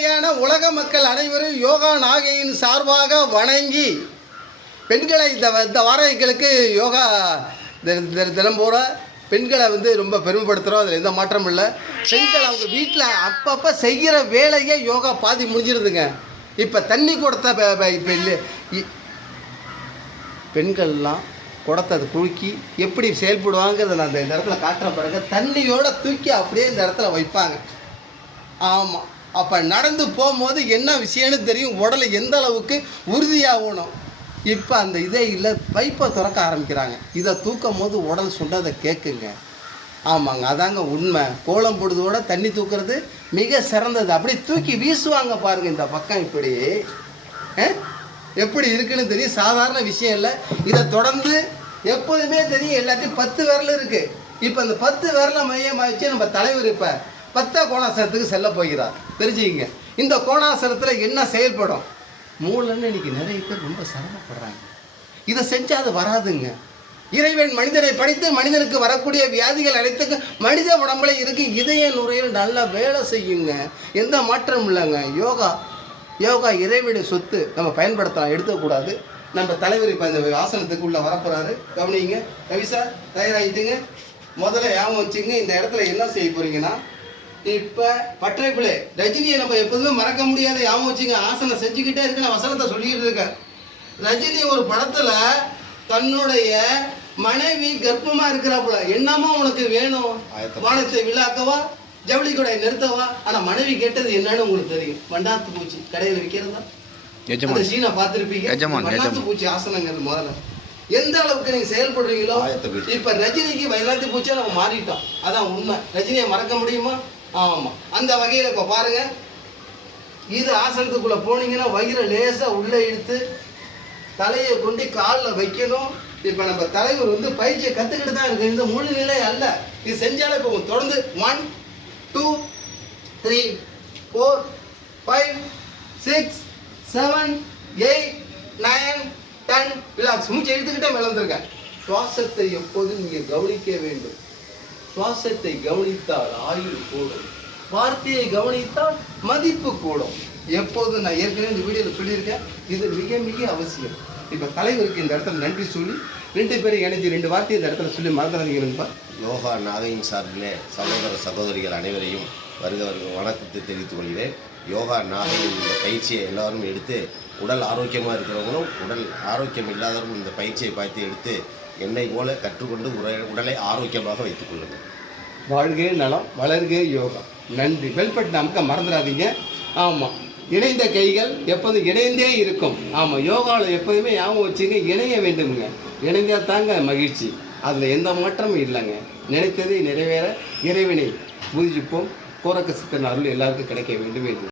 ஏழையான உலக மக்கள் அனைவரும் யோகா நாகையின் சார்பாக வணங்கி பெண்களை இந்த வாரம் எங்களுக்கு யோகா தினம் போகிற பெண்களை ரொம்ப பெருமைப்படுத்துகிறோம். அதில் எந்த மாற்றமும் இல்லை. பெண்கள் அவங்க வீட்டில் அப்பப்போ செய்கிற வேலையே யோகா பாதி முடிஞ்சிருதுங்க. இப்போ தண்ணி குடத்தை இப்போ இல்லை பெண்கள்லாம் குடத்தை அதை குலுக்கி எப்படி செயல்படுவாங்கிறத நான் இந்த இடத்துல காட்டுற பிறகு தண்ணியோடு தூக்கி அப்படியே இந்த இடத்துல வைப்பாங்க. ஆமாம், அப்போ நடந்து போகும்போது என்ன விஷயம்னு தெரியும், உடலை எந்த அளவுக்கு உறுதியாகணும். இப்போ அந்த இதே இல்லை, பைப்பை திறக்க ஆரம்பிக்கிறாங்க. இதை தூக்கும் போது உடல் சுண்டதை கேட்குங்க. ஆமாங்க, அதாங்க உண்மை. கோலம் போடுறதோட தண்ணி தூக்குறது மிக சிறந்தது. அப்படி தூக்கி வீசுவாங்க பாருங்கள். இந்த பக்கம் இப்படி எப்படி இருக்குன்னு தெரியும். சாதாரண விஷயம் இல்லை. இதை தொடர்ந்து எப்போதுமே தெரியும், எல்லாத்தையும் 10 விரல் இருக்குது. இப்போ இந்த 10 விரலை மையமாகிச்சு நம்ம தலைவர் இப்போ 10 கோணாசனத்துக்கு செல்ல போகிறார். தெரிஞ்சுக்கிங்க. இந்த கோணாசனத்தில் என்ன செயல்படும் மூளைன்னு இன்றைக்கி நிறைய பேர் ரொம்ப சிரமப்படுறாங்க. இதை செஞ்சால் அது வராதுங்க. இறைவன் மனிதனை படைத்து மனிதனுக்கு வரக்கூடிய வியாதிகள் அனைத்துக்கு மனித உடம்புல இருக்குது. இதய நுரையில் நல்லா வேலை செய்யுங்க. எந்த மாற்றமும் இல்லைங்க. யோகா இறைவனுடைய சொத்து. நம்ம பயன்படுத்தலாம், எடுக்கக்கூடாது. நம்ம தலைவர் இப்போ இந்த ஆசனத்துக்கு உள்ளே வரப்போகிறாரு. கவனிங்க. கவிசா தயாராகிட்டுங்க. முதல்ல ஞாபகம் வச்சுங்க, இந்த இடத்துல என்ன செய்ய போகிறீங்கன்னா, இப்போ பற்றை பிள்ளை ரஜினியை நம்ம எப்போதுமே மறக்க முடியாத ஞாபகம் வச்சுங்க. ஆசனம் செஞ்சுக்கிட்டே இருக்கு. நான் வசனத்தை சொல்லிக்கிட்டு இருக்கேன். ரஜினி ஒரு படத்தில் தன்னுடைய மனைவி கர்ப்பமாக இருக்கிறாப்புல, என்னமோ உனக்கு வேணும், வானத்தை விழாக்கவா, ஜவுளி கொடை நிறுத்தவா. ஆனால் மனைவி கேட்டது என்னன்னு உங்களுக்கு தெரியும். வண்ணாத்து பூச்சி கடையில் விற்கிறதா, அந்த சீனை பார்த்துருப்பீங்க. வண்ணாத்து பூச்சி ஆசனங்கிறது முதல்ல எந்த அளவுக்கு நீங்கள் செயல்படுறீங்களோ. இப்போ ரஜினிக்கு வண்ணாத்து பூச்சியை நம்ம மாறிட்டோம். அதான் உண்மை. ரஜினியை மறக்க முடியுமா? ஆமாம். அந்த வகையில் இப்போ பாருங்கள், இது ஆசனத்துக்குள்ளே போனீங்கன்னா வயிறை லேசாக உள்ளே இழுத்து தலையை கொண்டு காலில் வைக்கணும். இப்போ நம்ம தலைவர் பயிற்சியை கற்றுக்கிட்டு தான் இருக்குது. இந்த முழு நிலை அல்ல. இது செஞ்சாலே இப்போ தொடர்ந்து 1 2 3 4 5 6 7 8 9 10 ரிலாக்ஸ். மூச்சு எடுத்துக்கிட்டே மேலந்திருக்கேன். சுவாசத்தை எப்போதும் நீங்கள் கவனிக்க வேண்டும். சுவாசத்தை கவனித்தால் ஆயுள் கூடும். வார்த்தையை கவனித்தால் மதிப்பு கூடும். எப்போதும் நான் ஏற்கனவே இந்த வீடியோவில் சொல்லியிருக்கேன். இது மிக மிக அவசியம். இப்போ தலைவருக்கு இந்த இடத்துல நன்றி சொல்லி 2 பேரும் இணைஞ்சு 2 வார்த்தையை இந்த இடத்துல சொல்லி மறந்துடாதீங்க. யோகா நாகையின் சார்பிலே சகோதர சகோதரிகள் அனைவரையும் வருக வணக்கத்தை தெரிவித்துக் கொள்கிறேன். யோகா நாகையின் இந்த பயிற்சியை எல்லாரும் எடுத்து உடல் ஆரோக்கியமாக இருக்கிறவங்களும் உடல் ஆரோக்கியம் இல்லாதவர்களும் இந்த பயிற்சியை பார்த்து எடுத்து என்னை போல கற்றுக்கொண்டு உடலை ஆரோக்கியமாக வைத்துக் கொள்ளுங்கள். வாழ்கே நலம், வளர்கே யோகா. நன்றி. பெல்பட் நமக்கு மறந்துடாதீங்க. ஆமாம், இணைந்த கைகள் எப்போதும் இணைந்தே இருக்கும். ஆமாம், யோகாவில் எப்போதுமே ஞாபகம் வச்சுங்க, இணைய வேண்டுமுங்க. இணைந்தால் தாங்க மகிழ்ச்சி. அதில் எந்த மாற்றமும் இல்லைங்க. நினைத்ததை நிறைவேற இறைவனை பூஜிப்போம். கோரக்க சித்தன் அருள் எல்லாருக்கும் கிடைக்க வேண்டும் என்று